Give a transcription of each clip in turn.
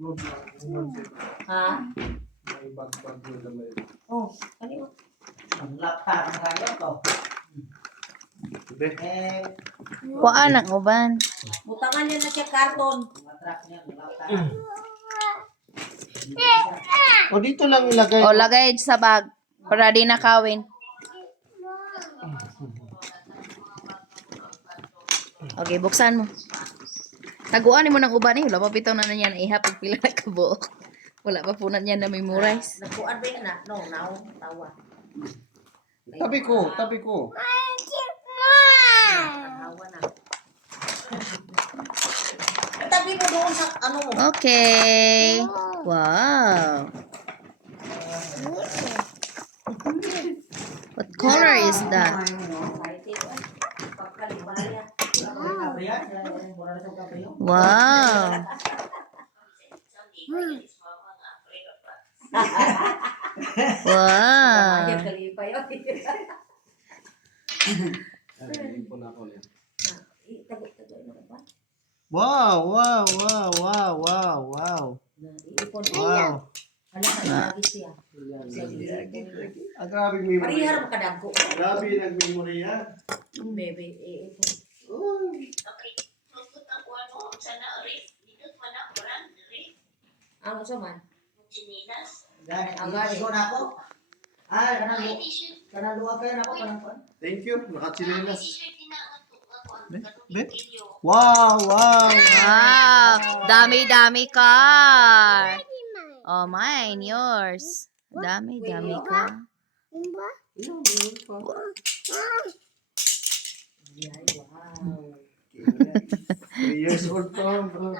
Ha? Oh, kanino? Ang laptop ang kaya to. Eh, Kuan ang uban. Butangan niya na siya karton. matrak niya ang laptop. O dito lang ilagay. O lagay sa bag para di nakawin. Okay, buksan mo. Taguan mo ng uban eh. Wala pa bitaw na niya na ihapag pila na kabuok. Wala pa po na niya na memorize. Nagkuan ba yun na? No, now, tawa. Tabi ko, tabi ko. Tawa na. Tabi mo doon sa ano mo. Okay. Wow. What color is that? Wow. Wow. Ayan, kalipay. Wow, wow, wow, wow, wow, wow. Wow. Hala ka, lagi siya. Ang grabe memory. Parihar makadagko. Grabe nag-memory yan. Bebe, ito. Ang sa man? Gani, ang gani ko na ako. Ay, kanang luwag kayo na ako. Thank you. Nakatsilinas. Be? Wow, wow. Wow. Dami-dami ka. Oh, mine, yours. Dami-dami ka. Wow. 3 years old pa, bro.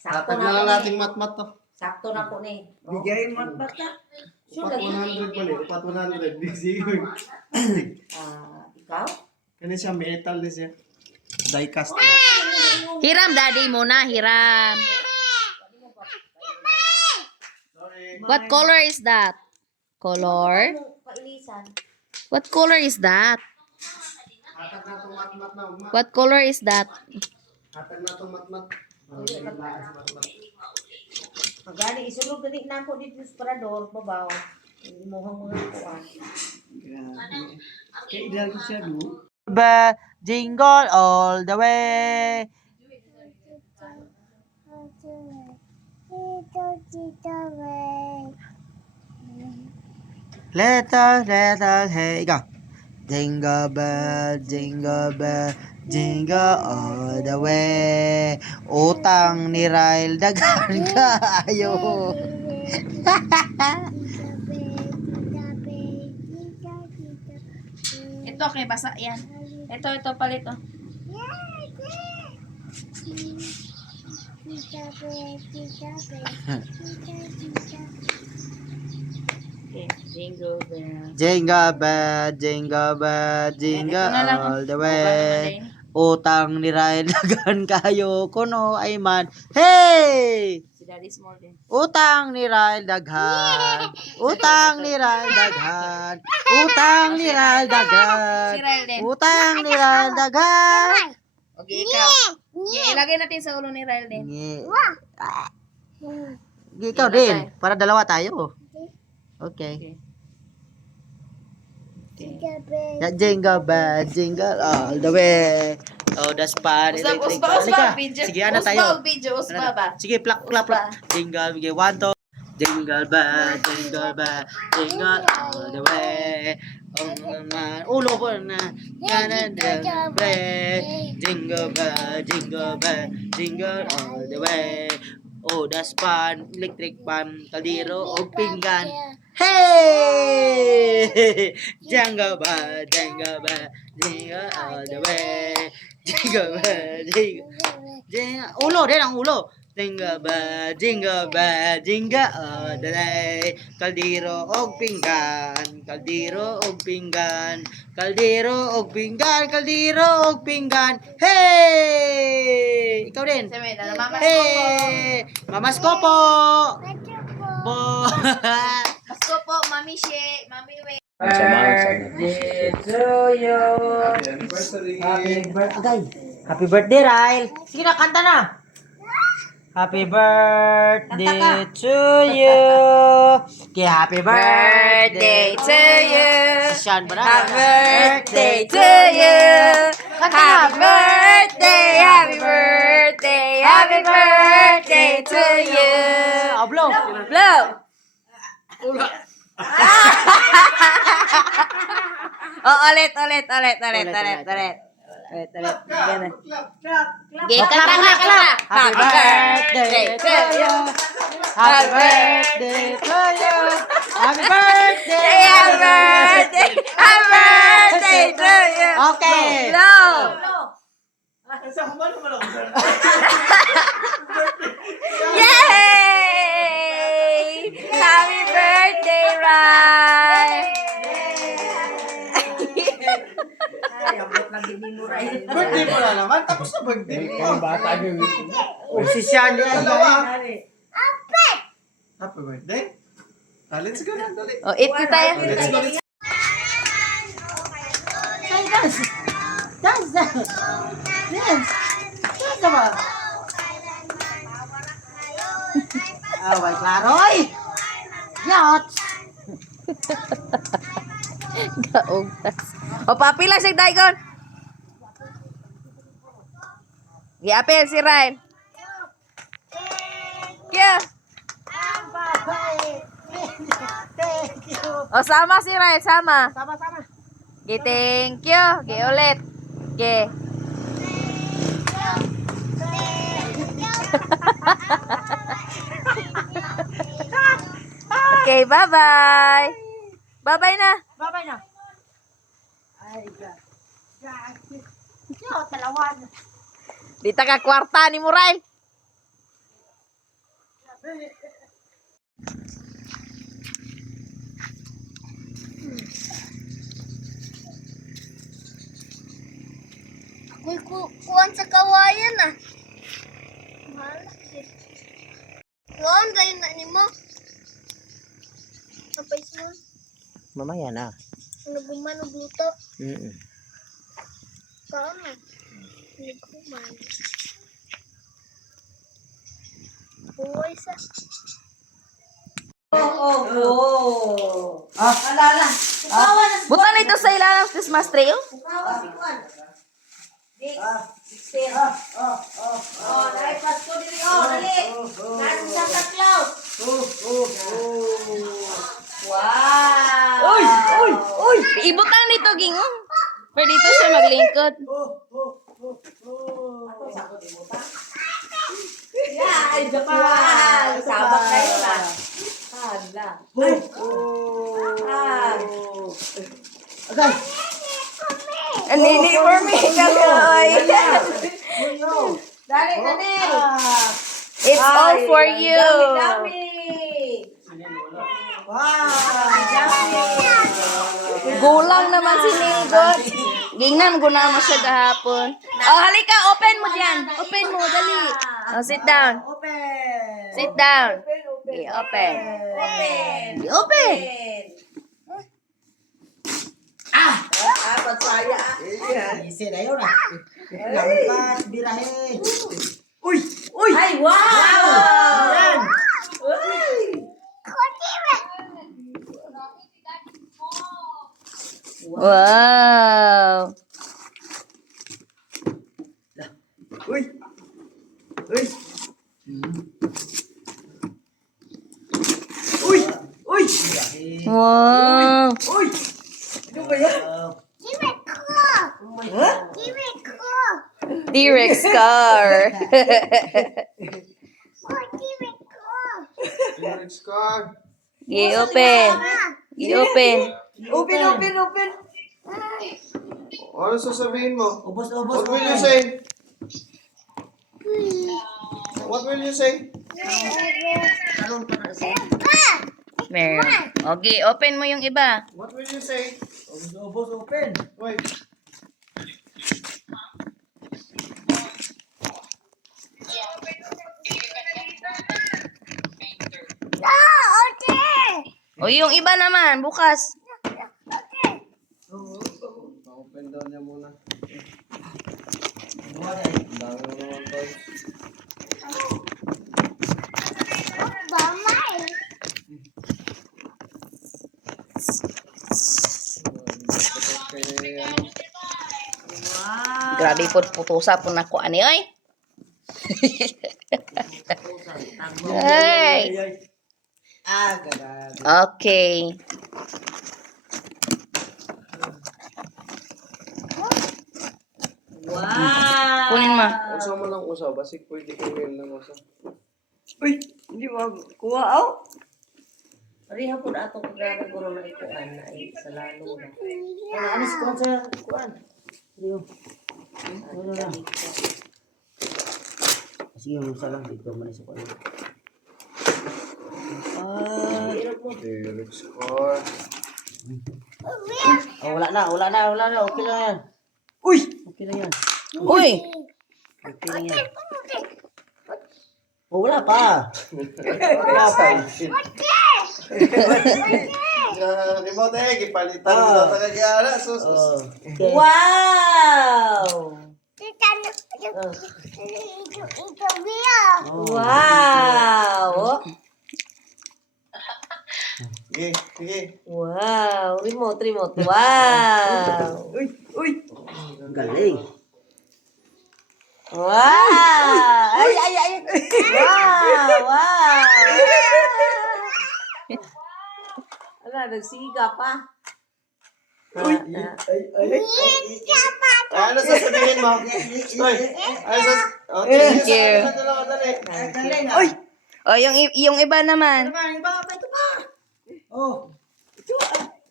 Sakto Tatag na na lang ako nating ni. mat-mat to. Sakto na ko ni. Bigay mo bata. Sure Upat lagi. 100 pala. Upat 100. Di sigoy. Ikaw? Kani siya metal din siya. Die-cast. Hiram, daddy muna. Hiram. Sorry. What color is that? Color? Pailisan. What color is that? Hatag na itong mat-mat na. Mat. What color is that? Hatag na itong mat-mat. Magani, isulog na na ako dito sa parador, babaw. Imuhang mga kuwan. Kailan ko siya, no? Jingle all the way. Little, hey, go. Jingle bell, jingle all the way. Utang ni Ryle, dagan kayo. Ito, okay, basa yan. Ito, palit, oh. Okay, jingle bell. Jingle bell, jingle bell, jingle Ito na lang, all the oh. way. Utang ni Ryle, dagan kayo. Kuno ay man. Hey! Si Daddy Small din. Utang ni Ryle, daghan. Utang ni Ryle, daghan. Utang ni Ryle, daghan. Si Ryle din. Utang ni Ryle, daghan. Okay, ikaw. Yeah, ilagay natin sa ulo ni Ryle din. Ikaw din, para dalawa tayo. Okay. Jingle bell, jingle all the way. Oh, that's fun. Usba, video. Sige, ano tayo? Video, usba ba? Sige, plak. Jingle, okay, 1, 2. Jingle bell, jingle all the way. Oh, naman. Ulo ko na. Jingle bell, jingle all the way. Oh, that's fun. Electric pan, kaldero, o pinggan. Hey! Jingle bell, jingle all the way. Jingle bell, jingle. Ulo, din ang ulo. Jingle bell, jingle all the way. Kaldero og pinggan, kaldero og pinggan, kaldero og pinggan, kaldero og pinggan. Hey! Ikaw din. Sabi na, mama. Hey! Mamasko po. Po. Pasko po, Mami She, Mami We. Birthday to you. Happy anniversary. Happy birthday. Happy birthday, Ryle. Sige na, kanta na. Happy birthday to you. Okay, happy birthday to you. Si Sean ba na? Happy birthday to you. Happy birthday, happy birthday, happy birthday to you. Oh, blow. Blow. Oh, ulit. Ganun. Okay, kanta. Happy birthday to you. Happy birthday to you. Happy birthday. Happy birthday. Happy birthday to you. Okay. Blow. Yay! Happy birthday, Rai! Birthday mo na naman. Tapos na birthday mo. Bata yung Si Sean yan. Happy birthday. Let's go na. Dali. Oh, eat na tayo. Let's go. Dance. Dance. Dance. Dance. Dance naman. Away, klaro. Ay! Yacht. Gaugtas. O, papila si Daigon. I-apel si Ryan. Yeah. Thank you. O, sama si Ryan, sama. Sama-sama. Okay, thank you. Okay, ulit. Okay. Okay, bye-bye. Bye-bye na. Babay na. Ay, God. God. Talawan. Dita ka kwarta ni Murail. Ako'y kukuhan sa kawayan ah. Malaki. Kuhan kayo na ni mo. Kapay mo. Mamaya na. Ano guman o gluto. Mm-mm. Kaon na. Ano guman. Buhay sa. Alala. Ukawan na. Butan ito sa ilalang Christmas tree, oh. Ukawan si Juan. Dick. 16. Oh, dahil Pasko dili. Oh, dali. Nasa Santa Claus. Wow. Uy! Ibutan nito, gingong. Pero dito siya maglingkod. Yeah, ay, Japan. Sabak kayo na. Hala. Agay. Ang nini for me, kaloy. Dali, dali. It's all for you. Dami. Gulang naman si Ninggot. Gingnan, gunahan mo siya kahapon. Oh, halika, open mo dyan. Open mo, dali. Oh, sit down. Open. Sit down. Okay, open. Open. Open. Pagsaya. Isi na yun ah. Lampas, birahe. Uy! Uy! Ay, wow! Yan! Wow. Uy! Uy! Uy! Uy! Wow. Uy! Ano ba yan? Ha? T-Rex car. Let's go. I-open. I-open. Open, open, open! Ano sasabihin mo? Ubos, ubos, What will you say? What will you say? Meron. Okay, open mo yung iba. What will you say? Ubos, ubos, open! Wait. O yung iba naman, bukas. Open daw niya muna. Wala Ang dami mo naman, boy. Grabe po, putusa po na ko ani, oy. Ay. Grabe. Okay. Wow! Kunin mo. Usaw mo lang usaw. Basi pwede ko rin lang usaw. Uy, hindi mo kuha, oh. Pariha po na atong kagana guro na ikuan na ay sa lalo na. Alis ko sa kuan. Rio. Ano na? Sige, musa lang dito man sa kuan. Direct score. Wala na. Okay lang yan. Uy! Okay lang yan. Uy. Okay lang yan. Oh, wala pa. Wala pa. Remote gipalitan mo sa kagana. Sus. Okay. Wow! Tita, ito biya. Wow! Oh. Sige, sige. Wow! Remote. Wow! Uy! Galing. Wow! Ay! Wow! Ala, nagsiga pa. Ano sasabihin mo? Oy. Thank you. Oy. Oh, yung iba naman. Ito pa. Oh.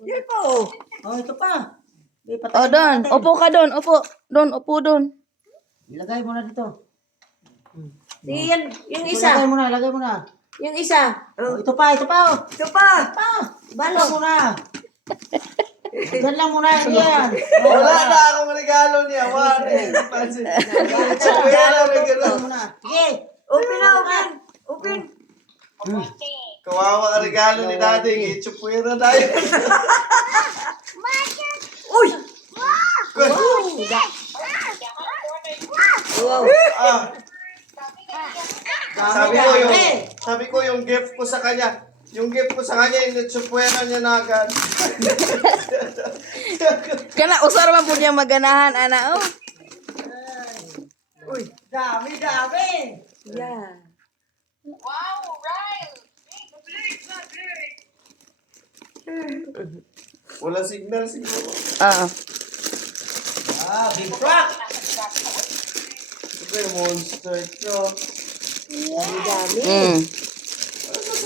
Yan pa, oh. Oh, ito pa. Oh, doon. Upo ka doon. Upo doon. Ilagay mo na dito. Sige, yan. Yung Lagay isa. mo na. Yung isa. Oh, ito pa. Oh. Ito pa. Balo Balo. mo na. Diyan lang muna yan. Wala na akong regalo niya. Wala. Pansin. Wala regalo. Sige. Open na, open. Kawawa ang regalo ni Daddy. Ichupuira tayo. Uy! Wow. Sabi ko yung gift ko sa kanya. Yung gift ko sa kanya, inuchupuera niya na agad. Kana usar man po niya maganahan ana oh. Uy, dami. Yeah. Wala signal siguro. Ah. Big truck. Ito yung monster ito.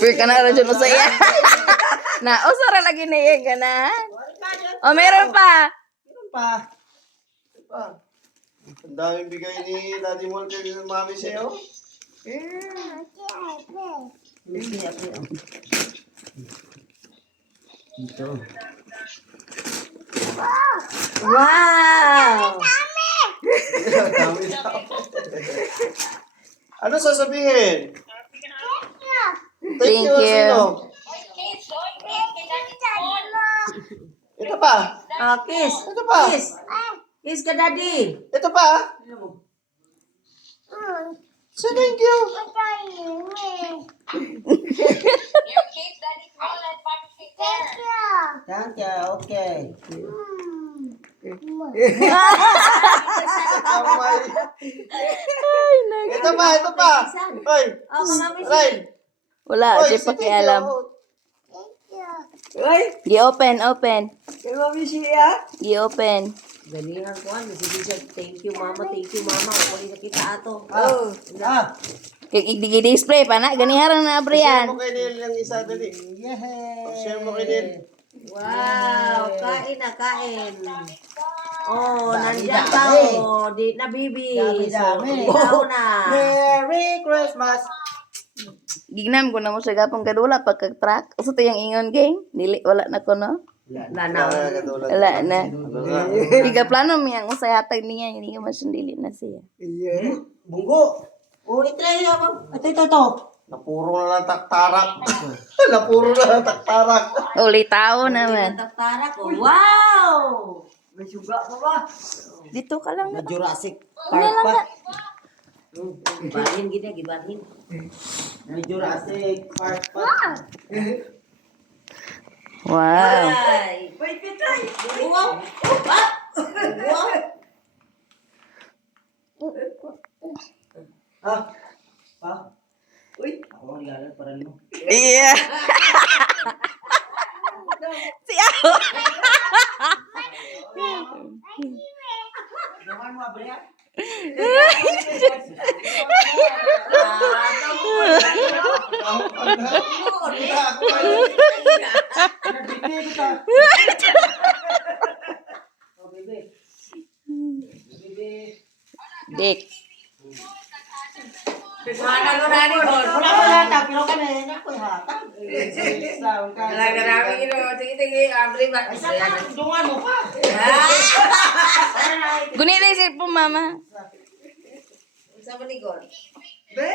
Pero kana ra jud usaya. Na usar lagi na yung ganahan. Oh, meron pa. Ang daming bigay ni Daddy Mol kay Mami sa'yo. Ito. Wow! Dami daw. Ano sasabihin? Thank you. Sino? Ito pa. Kiss. Ito pa. Kiss ka, daddy. Ito pa. So thank you. Thank you. Okay. Ito pa. Hoy. Oh, kami si... Ryan. Wala Hoy, di si pa kialam. Uy! Gi-open. Kay mami siya. Gi-open. Ganihan ko, sige siya. Thank you, mama. Ako rin nakita ato. Gi-display pa na ganiharan na Share Brian. mo kay Neil yung isa dali. Share mo kay Neil. Wow! Kain na, kain. Oh, Dami, nandiyan dami. pa. Oh, di na, bibi. Dami. Ikaw na. Merry Christmas. Gignam ko na mo sa gapong kadula pagka-track. Usa to yung ingon gang. Dili wala na ko no. Lanaw. Wala na. Tiga plano mi ang usay hatag niya hindi ka masundili na siya. Bunggo. Oh, ito. Napuro na lang taktarak. Napuro na lang taktarak. Uli tao naman. Tarak. Wow! May suga pa ba? Dito ka lang. Na Jurassic Park pa. Gibalhin, gibalhin. Na Jurassic Park pa. Wow. Ay! Wait, pitay! Wow! Wow! Ah. Ah. Uy, ako ang gagal para mo. Iya. Si Ao. Dungan mo abri. Dik. Mana ko na ni God. Wala ko lang pero ka na ko hatag. Grabe gino. Sige, abri ba? Dungan mo pa. Guni na yung cellphone, mama. Sa ni God. Be?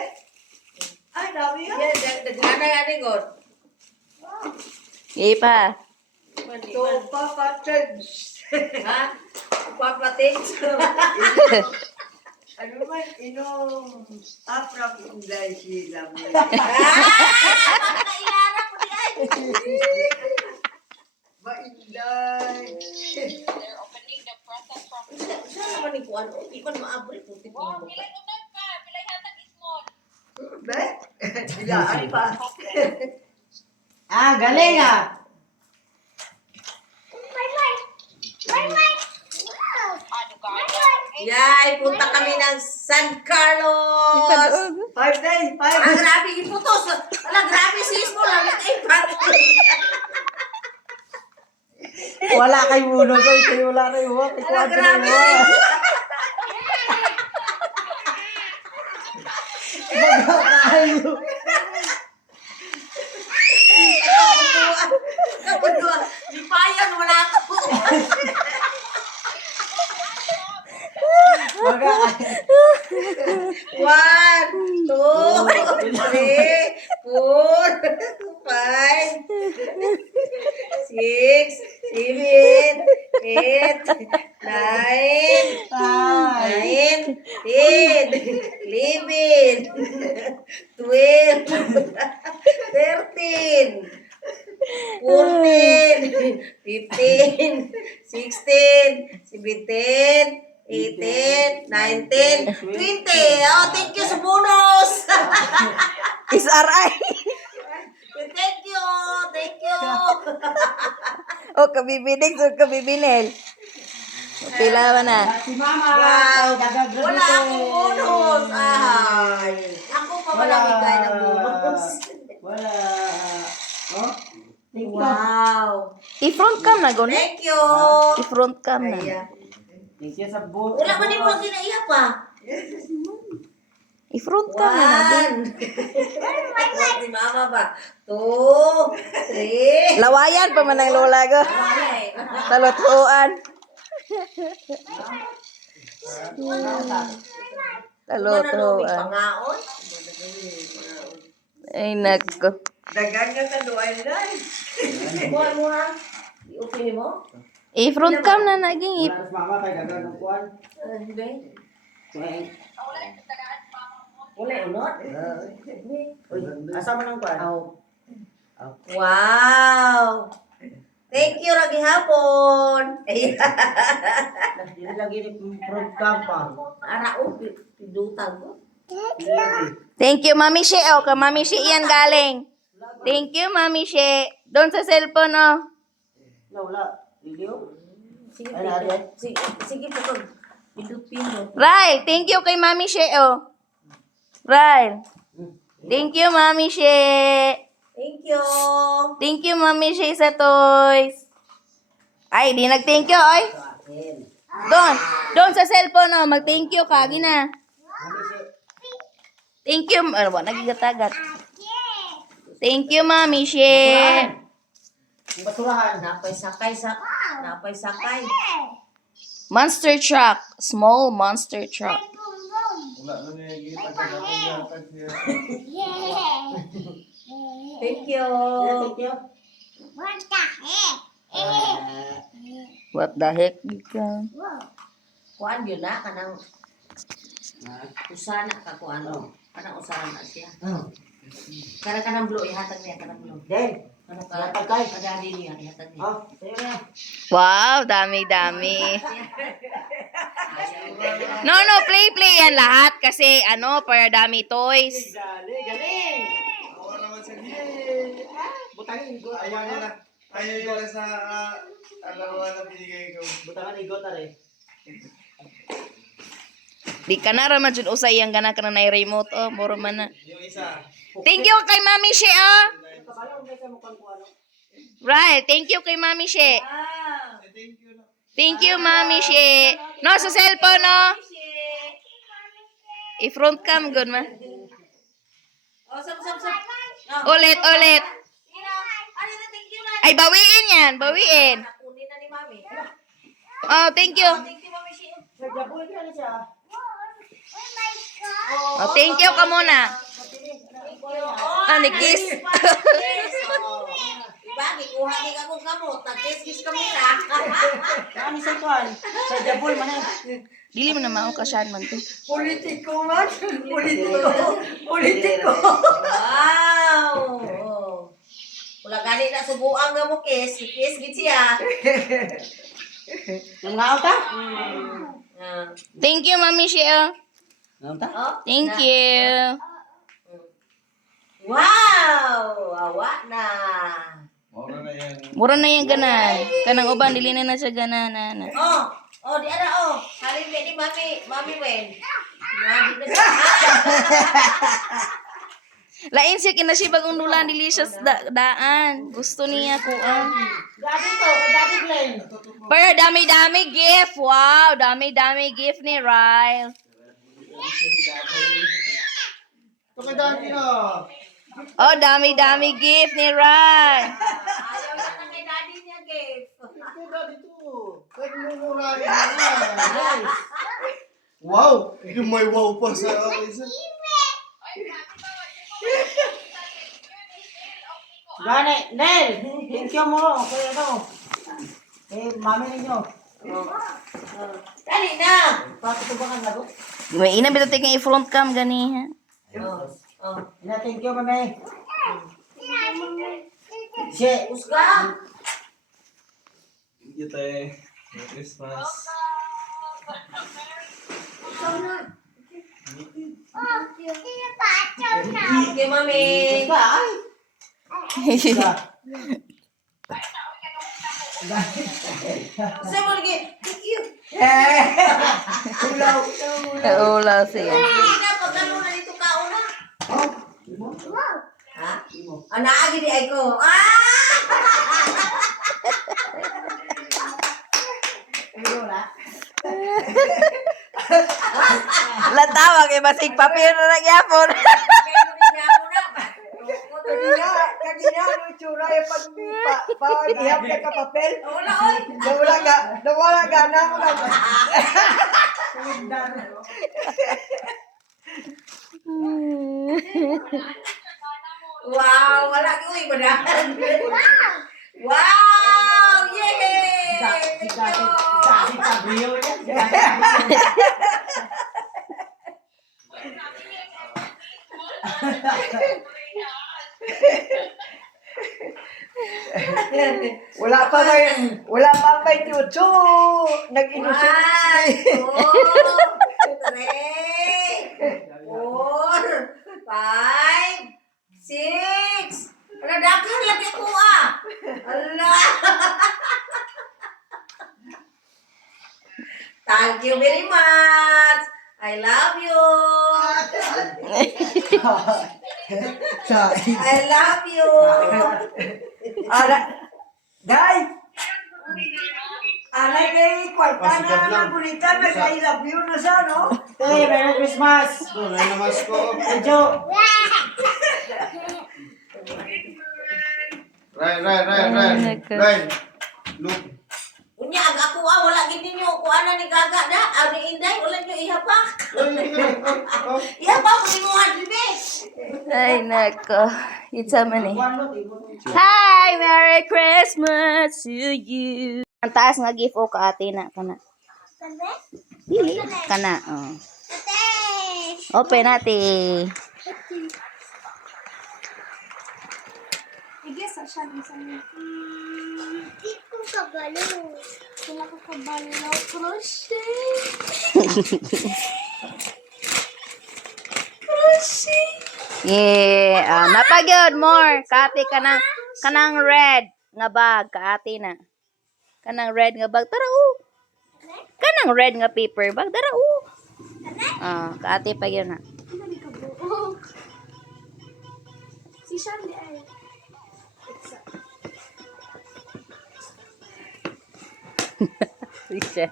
Ay, dami yan. Dagana yan ni God. Iya pa. To papatid. Ha? Papatid. Ano man, inom aprap inday sila mo. Kailangan ko di ay. Mainday. Saan naman ni Kuan? Di man maabri po. Be? Sila, ano pa? Ah, galing ah. Yay, punta kami ng San Carlos. 5 days, 5 Ang grabe iputos. Ala, grabe sismo lang. Ay, Wala kay uno ko, ito wala na yung walk. Ala, grabe sismo. Kabunduan. Lipayan, wala ka po. One, two, three, four, five, 6, 7, 8, 9, 10, 11, 12, 13, 14, 15, 16, 17, 18, 19, 20. Oh, thank you sa bonus. Is RI. Thank you. Thank you. O, kabibinig, so kabibinil. Pila ba na? Si Mama, Wow. nagagraduate. Wala akong bonus. Ay. Ako pa malamigay ng bonus. Wala. Oh? Thank you. Wow. I-front cam na, gano'n? Thank you. I-front cam na. Ayan. Thank you sa bu. Wala man mo kinaiya pa. I-front cam na natin. Si Mama ba? 2, 3. Lawayan pa man ang lola ko. Ay. Talutuan. Ano Talutuan. pangaon? Ay, nako. Dagan nga ka doon dai. Kuha mo ha? I-open mo? I-front cam na naging. Wala sa Mama kay dagan ng kuan. Hindi. Kuan. Wala unod. Uy, asa man ang kuan? Aw. Wow! Thank you, Ragi Hapon! Dili lagi ni front cam pa. Arao, pidutan ko. Thank you, Mami She. O, ka Mami She yan galing. Thank you, Mami She. Doon sa cellphone, oh. Wala. Video? Sige, Ay, nari. sige po kag pindot-pindot. Ryle, thank you kay Mami She, oh. Ryle. Thank you, Mami She. Thank you! Thank you, Mami She, sa toys. Ay, di nag-thank you, oy. Doon sa cellphone, oh. Mag-thank you, kagi na. Thank you. Ano ba? Nagigatagat. Thank you, Mami She. Basurahan. Napay sakay. Monster truck. Small monster truck. Wala na niya kita kagapag siya. Thank you! Thank you. What the heck, Bika? Kuan yun na, kanang usana ka kuan no. Kanang usana na siya. Kanang blue, ihatag niya, kanang blue. Then, Kanang ihatag kay. kadali niya, ihatag niya. oh, sayo na. Wow, dami-dami. Ayaw. No, play yan lahat kasi para dami toys. Dali, galing. Awa naman sa gilid. Butangin, igot. Ayaw niya na. Ayaw niya na sa laruan na binigay ko. Butangan, igot na rin. Di ka na raman dyan usay ang gana ka na remote. Oh, moro man na. Yung isa. Thank you kay Mami She, oh. Kabalong, may kamukhang ko ano. Right, thank you kay Mami She. Thank you na. Thank you, Mami She. No, sa cellphone, no? I-front cam, good man. Oh, sab. Ulit. Ano na, thank you na. Ay, bawiin yan, bawiin. Nakunin na ni Mami. Oh, thank you. Thank you, Mami Shi. Sa Jaboy ka na siya. Oh, thank you ka muna. Thank you. Ah, ni-kiss. Diba, gikuha ni akong kamot. Nag-kiss kami na. Kami sa tuwan. Sa Jaboy man eh. Dili mo na mao ka siyan man to. Politiko man. Politiko. Wow! Oh. Wala gani na subuan nga mo kiss. Kiss gid siya. Nangaw ta? Ah. Thank you, Mami She, oh. Nangaw ta? Oh, Thank na. you. Wow! Awa na. Mura na yan. Mura na yung ganan. Kanang uban, dili na siya ganan. Oh, di ana oh. Halin ni Mami Wen. Na di na siya. Lain siya kinasibag ang nulan delicious daan. Gusto niya ko Gabi to, Gabi Glenn. Pero dami-dami gift. Wow, dami-dami gift ni Ryle. Ito kay Dani na. Oh, dami-dami gift ni Ryle. Ayaw na na kay daddy niya gift. Ito Dani to. Pwede mo murahin na. Wow! Yung may wow pa sa isa. Gani, Nel. Thank you mo. Kaya ano. Mami ninyo. Dali na. Patutubakan na ko. May ina bitaw tingin i-front cam gani ha. Oh. Ina, thank you, mami. Si, Usga. Thank you, te. Merry Christmas. Thank you, Mami. Usga, ay. Usga. Sa mo lagi. Thank you. Ulaw. Ula siya. Hindi na pagkano na dito ka una. Ha? Agi di ay ko. Latawa kay basig papel na nagyapon. Kagina, no tsura yung pag-ihap ka ka papel. Wala oy. Nawala gana mo na. Wow, wala ki uy bada. Wow! Yay! Thank you. Wala pa may chuchu. Nag-inusin. Three, 4, 5, 6. Wala daghan lagi ko Allah. Thank you very much. I love you. I love you. Guys! Alay kay kwarta Pasigap na lang. nagulita nag-I love you na siya, no? Hey, Merry Christmas! Ito, may namas ko. Medyo, Ryan. Look. Unya ako wala gid ninyo ko ana ni gaga da. Ani inday wala niyo ihapak. Ihapak mo mo hadbe. Ay nako. It's a mani. Hi, Merry Christmas to you. Ang taas nga gift o ka ate na kana. Dili kana. Oh. Open natin. I guess I siya minsan. Dito ka balo. Wala ka kabalo. Crochet. Yeah, napagyod more. Kati kanang red nga bag kaati na. Kanang red nga bag tara Kanang red nga paper bag tara kaati pa gyud na. Hindi ka buok. Si Shandy ay. Siya.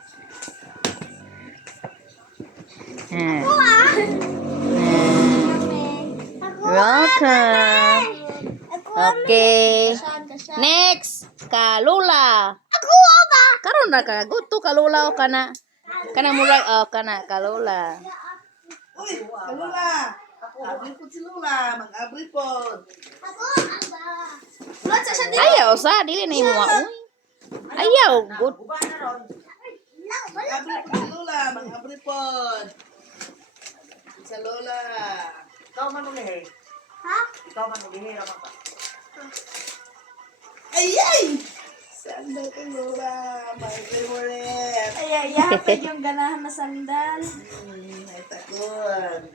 Welcome. Okay. Next, kalula. Ako ba? Karon na ka gusto kalula o kana murag kana kalula. Uy, kalula. Abri po si Lula. Mag-abri po. Ako ba? Wala sa Shandy. Ayaw sa dili na imo uy. Ayaw good. Mag-abri po si Lula. Mag-abri po. Sa Lola. Ikaw man ulihi. Ha? Ikaw man ulihi. Raman ka. Ay, ay! Sandal ko, Lola. My favorite. Ay, yapad yung ganahan na sandal. Ay, takon.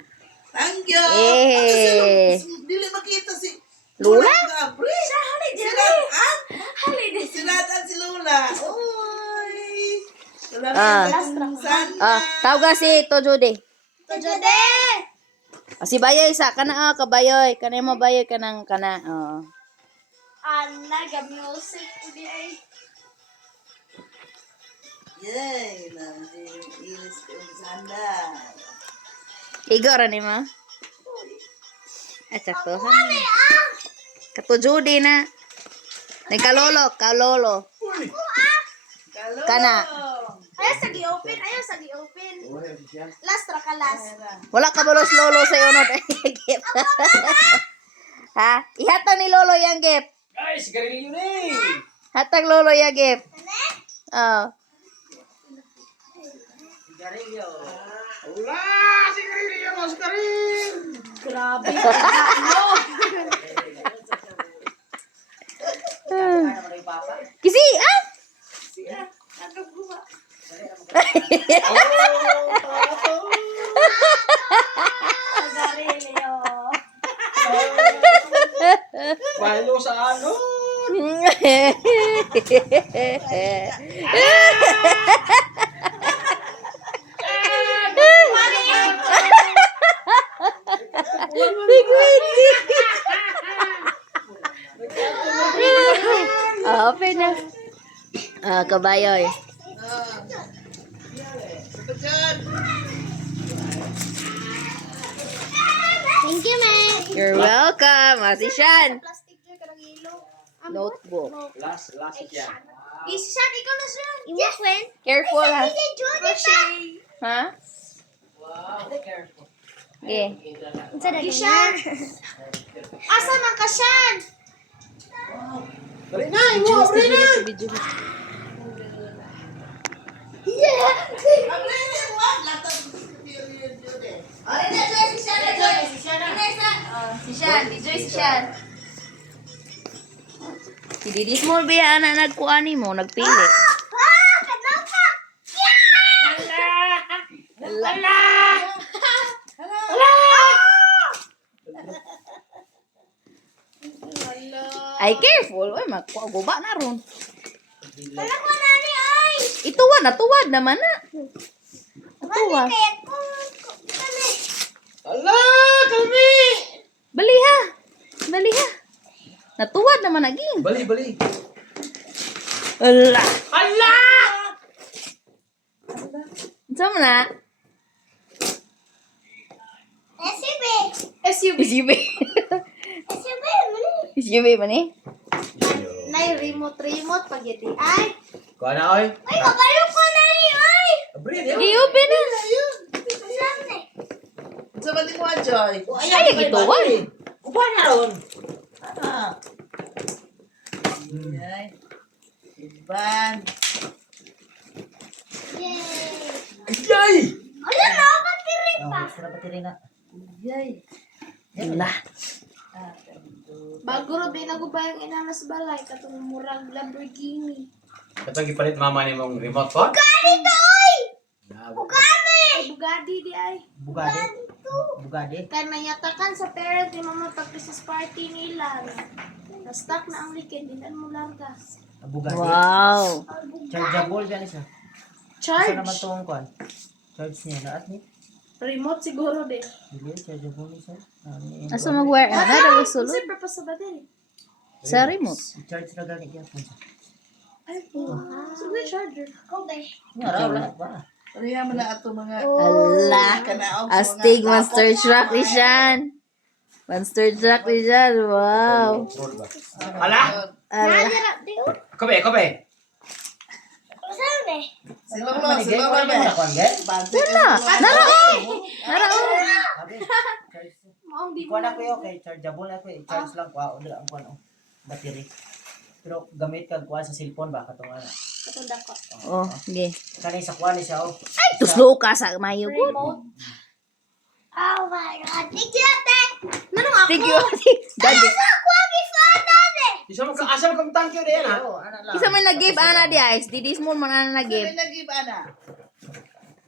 Thank you. Eh. Dili makita si Lula? Mag-abri. Halay, Silatan. Halay, din. Silatan si Lola. Uy. Salamat Ah. sa kong sandal. Tawag si Tojude. Jode! Si Bayoy sa kana kabayoy kanay mo bayoy kanang kana. Ana, music di ay. Yay. Inis ko yung sandal. Igo ra ni mo. Sakto sa. Katujude na. Nay kalolo. Kalula. Kana. Ayaw sa gi-open, Last ra ka last. Wala ka balos lolo sa iyo no. Ha? Ihatag ni lolo yang gift. Ay, sigarilyo na eh. Hatag lolo yang gift. Sigarilyo. Wala! Sigarilyo! Sigarilyo! Grabe. Ano naman yung papa? Kisi Ano ba? Sigarilyo. Palo sa ano? Open na. Kabayoy. Thank you, man. You're welcome. Si Shan. Plastic jar karang ilo. Notebook. Last yan. Ishan, ikaw na siya. Imo friend. Careful ha. Crochet. Ha? Wow, careful. Okay. Ishan. Asa man ka, Shan? Bari na, imo, bari na. Yeah. Alin na, Joy, si Shan na, Joy. Si Shan, si Joy, si Shan. Si Didi Small ba na nagkuani mo, nagpili. Kanaw ka. Hala. Ay, careful. Uy, magkuguba na ron. Wala ko na ni ay. Natuwad naman na. Natuwad. Kaya ko. Kami. Ala, kami! Bali ha. Natuwad naman naging. Bali. Ala. Ala! Saan mo na? SUV. SUV. SUV, mali. SUV ba ni? Nay, remote pag yati. Ay. Kuha na, oy. Ay, kabayo ko na ni ay. Abri, di ba? I-open na. Saan ni? Sa balik mo, Joy. Ay, gituwan. Kuha na ron. Ay. Iban. Yay. Yay! Ala na, battery pa. Sarap battery na. Yay. Ala. Bago rin, binago ba yung inalas balay? Katong murag Lamborghini. Katong gipalit mama ni mong remote phone? Bugadi di ay. Bugade. Bugade. Kaya mayatakan sa parent ni mama pag Christmas party nila. Na-stuck na ang weekend, dinan mo largas. Bugade. Wow. Chargeable yan siya. Isa naman Charge. itong kwan. Charge niya lahat ni. Remote siguro din. Hindi, chargeable ni siya. Asa mag-wear? Daw sulod. Kasi purpose sa battery. Sa remote. Charge na gani yan. Ay, sige, charger. Wala, wala pa. Pareha mo na ato mga Ala. kanaog sa Astig mga monster truck ni Shan. Monster truck ni Shan. Wow. Ala! Ala. Kobe, kobe. Sila mo, Ano, sila mo wala na. na kwan, gen? Wala. Naraon. Naraon. Sabi, charge. Maong di Kuha na ko yun, kay chargeable na ko, i-charge lang ko, o ang kuha no, battery. Pero gamit kag kuha sa cellphone ba, katong ano. katunda ko. Oh, okay. Kanay sa kuha ni siya, oh. Ay, tuslo ka sa mayo ko. Remote. Oh my God. Thank you, ate. Nanong ako? Thank you. Daddy. Isa mo ka, asa mo kang thank you din ha? Oo, ano lang. Isa may nag-give ana di ay. Didi small man na Sabi nag-give. nag-give ana.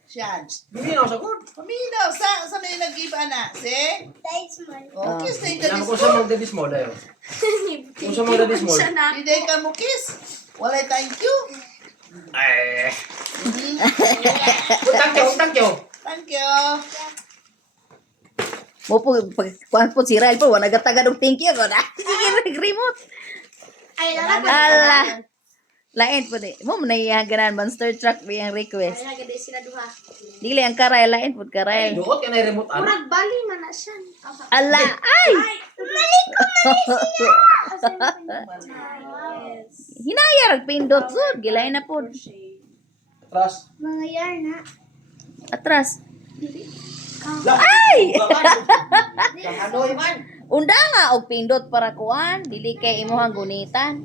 Siyan. Bili na ako sa good. Paminaw, sa may nag-give ana. See? Oh, kiss na yung Alam daddy ko sa mga daddy small dayo. Kung sa mga daddy small. Siya na. Hindi ka mo kiss. Walay thank you. Ay. Thank you, thank you. Thank you. Mo po kuan po si Rael po wala gataga og thank you ko na. Sige remote. Ay, lala. Ala. Lain po di. Mo na iya ganan monster truck bi ang request. Ay, nagada sila duha. Dili ang karay lain po karay. Duot ka na yung remote ano? Murag bali man na siya. Ala. Ay. Yes. Hinayar pindot sud gilay na po. Atras. Mga yarna. Atras. Ay! Hanoy man. Unda nga og pindot para kuan dili kay imong gunitan.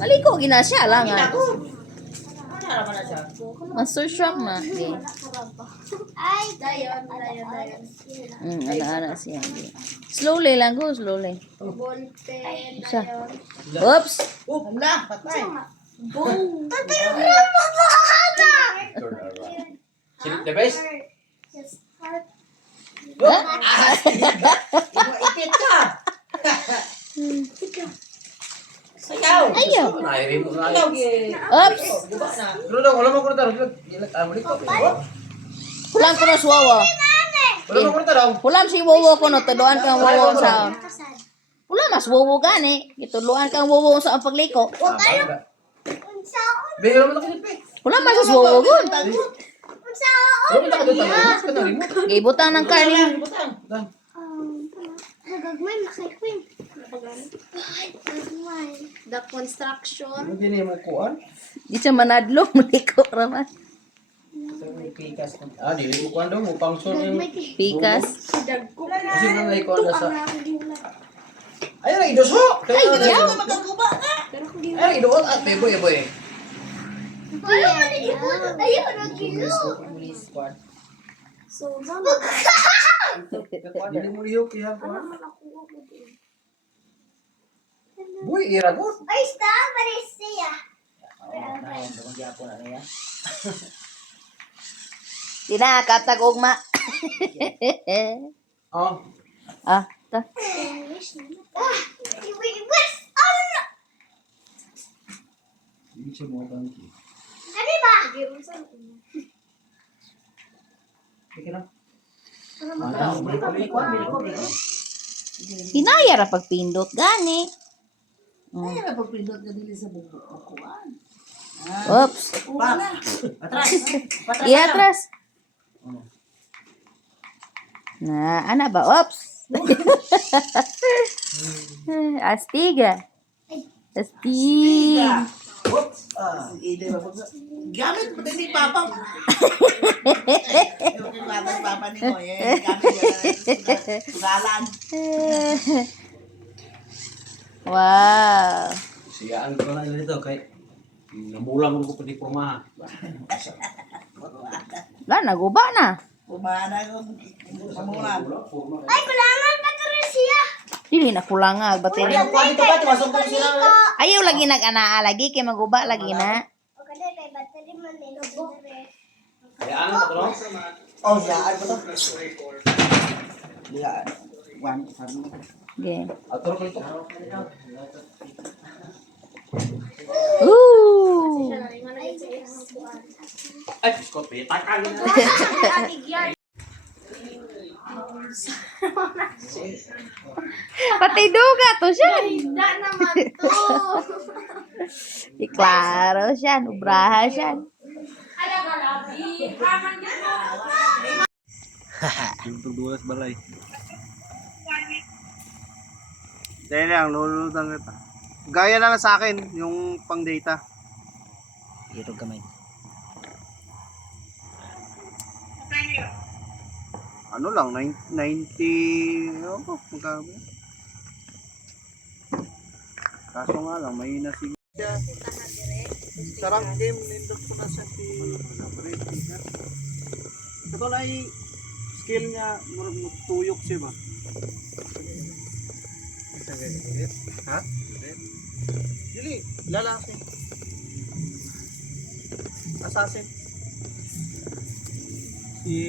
Baliko gina siya lang nga. Ano naman na siya? Monster truck na. Okay. Ay, dayon. Ana siya. Slowly lang go, slowly. Ballpen. Isa. Oops. Hala, patay. Boom. Silip the best. Ipit ka! Sayaw! Ayaw. Ay, remote na. Sayaw, ge. Oops. Guba na. Pero daw, wala mo ko na taro. Mo dito. Hulam ko na suwawa. Wala mo ko na taro. Hulam si wowo ko no tuduan kang wowo sa. Hulam mas wowo gani. Gituluan kang wowo sa ang pagliko. Bihira mo na ko silip. Hulam mas wowo gun. Wala mo na ko dito. Mas ka na remote. Gibutang ng karne. Dan. Nagagmay na kay Queen. The construction. Ano din mo kuan? Di siya manadlo maliko raman. Pikas ko. Ah, dili ko kuan daw mo function yung Pikas. kasi nang lay kuan sa. Ay, ra idoso. Ay, yaw. Magaguba na. Ay, idoot at boy, boy. Police squad. So, mama. Dili mo liyo kaya kuan. Boy, ira good. Magyapon na niya. Di na katag ugma. Ah, Ah, ta. dili siya mo tangki. Sige na. Hinaya ra pagpindot gani. Ay, napapindot na dili sa bukuan. Oops. Pa! Atras! Patras Iya na. atras. Na, ana ba? Oops. Astiga. Astig. Oops! Ah. Gamit mo din ni Papa. Yung Papa ni mo, gamit yan. Galan. Wow. Siyaan ko na dito kay namulang ko pati porma. La, naguba na. Kumana ko. Mamulan. Ay, kailangan pa ka rin siya. Dili Dili na kulangag battery. Kuha dito ba? Tiwasok ko sila. Ayaw lagi nag-anaa lagi kay maguba lagi na. Hayaan mo to, no? Oh, hayaan mo to. Hayaan. One, sabi mo. Okay. Aturo ko ito. Ooh. Ay, Scorpio. Takal na. Pati duga to siya. Hindi naman to. Klaro siya, ubraha siya. Dulas balay. Dahil lang, lulutang kita. Gaya na lang sa akin, yung pang data. Iro gamay. Ano lang, 90, oh, magkano ba yan? Kaso nga lang, may nasig. Sarang game, nindot ko na sa ito na skill niya, tuyok siya ba? Ha? Dili, lalaki. Assassin. Si